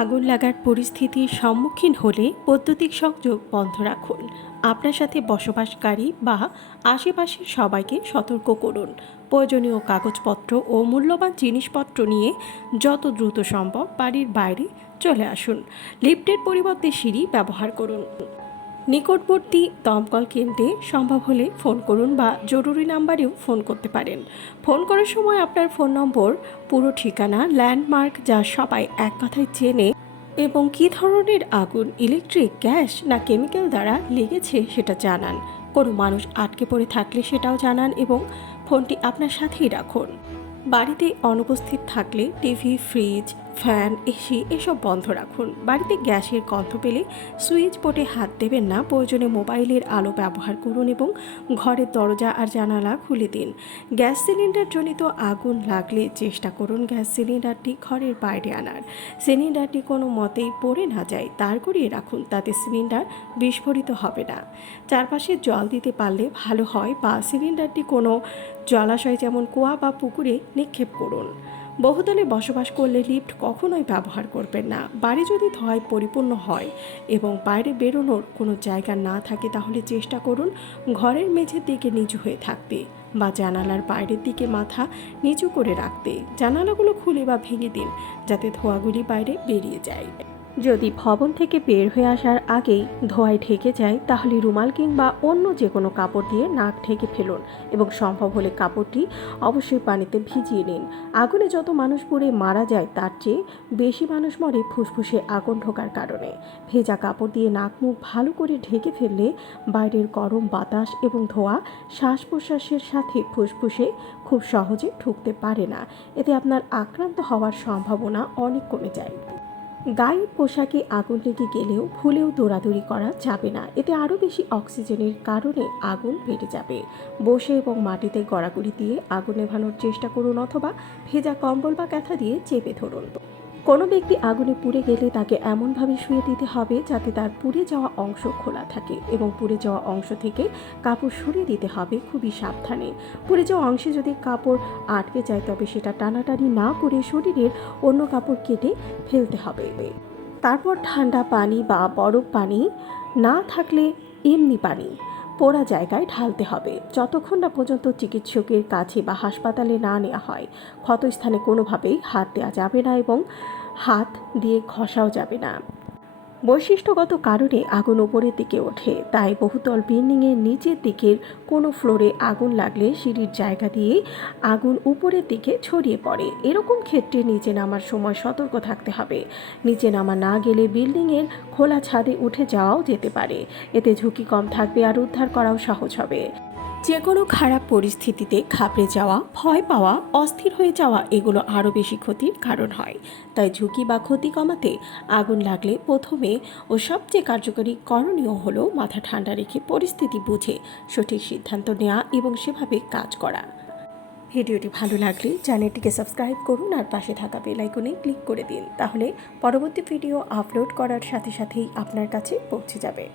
আগুন লাগার পরিস্থিতির সম্মুখীন হলে বৈদ্যুতিক সংযোগ বন্ধ রাখুন। আপনার সাথে বসবাসকারী বা আশেপাশের সবাইকে সতর্ক করুন। প্রয়োজনীয় কাগজপত্র ও মূল্যবান জিনিসপত্র নিয়ে যত দ্রুত সম্ভব বাড়ির বাইরে চলে আসুন। লিফটের পরিবর্তে সিঁড়ি ব্যবহার করুন। নিকটবর্তী দমকল কেন্দ্রে সম্ভব হলে ফোন করুন বা জরুরি নাম্বারেও ফোন করতে পারেন। ফোন করার সময় আপনার ফোন নম্বর, পুরো ঠিকানা, ল্যান্ডমার্ক যা সবাই এক কথায় চেনে এবং কী ধরনের আগুন, ইলেকট্রিক, গ্যাস না কেমিক্যাল দ্বারা লেগেছে সেটা জানান। কোনো মানুষ আটকে পড়ে থাকলে সেটাও জানান এবং ফোনটি আপনার সাথেই রাখুন। বাড়িতে অনুপস্থিত থাকলে টিভি, ফ্রিজ ফ্যান এসি এসব বন্ধ রাখুন। বাড়িতে গ্যাসের গন্ধ পেলে সুইচ বোর্ডে হাত দেবেন না। প্রয়োজনে মোবাইলের আলো ব্যবহার করুন এবং ঘরের দরজা আর জানালা খুলে দিন। গ্যাস সিলিন্ডার জনিত আগুন লাগলে চেষ্টা করুন গ্যাস সিলিন্ডারটি ঘরের বাইরে আনার। সিলিন্ডারটি কোনো মতেই পড়ে না যায় দাঁড় করিয়ে রাখুন, তাতে সিলিন্ডার বিস্ফোরিত হবে না। চারপাশে জল দিতে পারলে ভালো হয় বা সিলিন্ডারটি কোনো জলাশয় যেমন কুয়া বা পুকুরে নিক্ষেপ করুন। বহুতলে বসবাস করলে লিফট কখনোই ব্যবহার করবেন না। বাড়ি যদি ধোঁয়ায় পরিপূর্ণ হয় এবং বাইরে বেরোনোর কোনো জায়গা না থাকে তাহলে চেষ্টা করুন ঘরের মেঝের দিকে নিচু হয়ে থাকতে বা জানালার বাইরের দিকে মাথা নিচু করে রাখতে। জানালাগুলো খুলে বা ভেঙে দিন যাতে ধোয়াগুলি বাইরে বেরিয়ে যায়। যদি ভবন থেকে বের হয়ে আসার আগেই ধোয়ায় ঢেকে যায়, তাহলে রুমাল কিংবা অন্য যে কোনো কাপড় দিয়ে নাক ঢেকে ফেলুন এবং সম্ভব হলে কাপড়টি অবশ্যই পানিতে ভিজিয়ে নিন। আগুনে যত মানুষ পুড়ে মারা যায়, তার চেয়ে বেশি মানুষ মরে ফুসফুসে আগুন ঢোকার কারণে। ভেজা কাপড় দিয়ে নাক মুখ ভালো করে ঢেকে ফেললে বাইরের গরম বাতাস এবং ধোঁয়া শ্বাস প্রশ্বাসের সাথে ফুসফুসে খুব সহজে ঢুকতে পারে না। এতে আপনার আক্রান্ত হওয়ার সম্ভাবনা অনেক কমে যায়। গায়ের পোশাকে আগুন লেগে গেলেও ভুলেও দৌড়াদৌড়ি করা যাবে না। এতে আরও বেশি অক্সিজেনের কারণে আগুন বেড়ে যাবে। বসে এবং মাটিতে গড়াগুড়ি দিয়ে আগুন নেভানোর চেষ্টা করুন অথবা ভেজা কম্বল বা ক্যাথা দিয়ে চেপে ধরুন। কোনো ব্যক্তি আগুনে পুড়ে গেলে তাকে এমনভাবে শুয়ে দিতে হবে যাতে তার পুড়ে যাওয়া অংশ খোলা থাকে এবং পুড়ে যাওয়া অংশ থেকে কাপড় সরিয়ে দিতে হবে খুবই সাবধানে। পুড়ে যাওয়া অংশে যদি কাপড় আটকে যায় তবে সেটা টানাটানি না করে শরীরের অন্য কাপড় কেটে ফেলতে হবে। তারপর ঠান্ডা পানি বা বরফ পানি না থাকলে এমনি পানি। পোড়া জায়গায় ঢালতে হবে। যতক্ষণ না পর্যন্ত চিকিৎসকের কাছে বা হাসপাতালে না নেওয়া হয়, ক্ষতস্থানে কোনোভাবেই হাত দেওয়া যাবে না এবং হাত দিয়ে ঘষাও যাবে না। বৈশিষ্ট্যগত কারণে আগুন উপরের দিকে ওঠে, তাই বহুতল বিল্ডিংয়ের নিচের দিকের কোনো ফ্লোরে আগুন লাগলে সিঁড়ির জায়গা দিয়ে আগুন উপরের দিকে ছড়িয়ে পড়ে। এরকম ক্ষেত্রে নিচে নামার সময় সতর্ক থাকতে হবে। নিচে নামা না গেলে বিল্ডিংয়ের খোলা ছাদে উঠে যাওয়াও যেতে পারে। এতে ঝুঁকি কম থাকবে আর উদ্ধার করাও সহজ হবে। যে কোনো খারাপ পরিস্থিতিতে ঘাবড়ে যাওয়া, ভয় পাওয়া, অস্থির হয়ে যাওয়া এগুলো আরও বেশি ক্ষতির কারণ হয়। তাই ঝুঁকি বা ক্ষতি কমাতে আগুন লাগলে প্রথমে ও সবচেয়ে কার্যকরী করণীয় হলো মাথা ঠান্ডা রেখে পরিস্থিতি বুঝে, সঠিক সিদ্ধান্ত নেওয়া এবং সেভাবে কাজ করা। ভিডিওটি ভালো লাগলে চ্যানেলটিকে সাবস্ক্রাইব করুন আর পাশে থাকা বেল আইকনে ক্লিক করে দিন, তাহলে পরবর্তী ভিডিও আপলোড করার সাথে সাথেই আপনার কাছে পৌঁছে যাবে।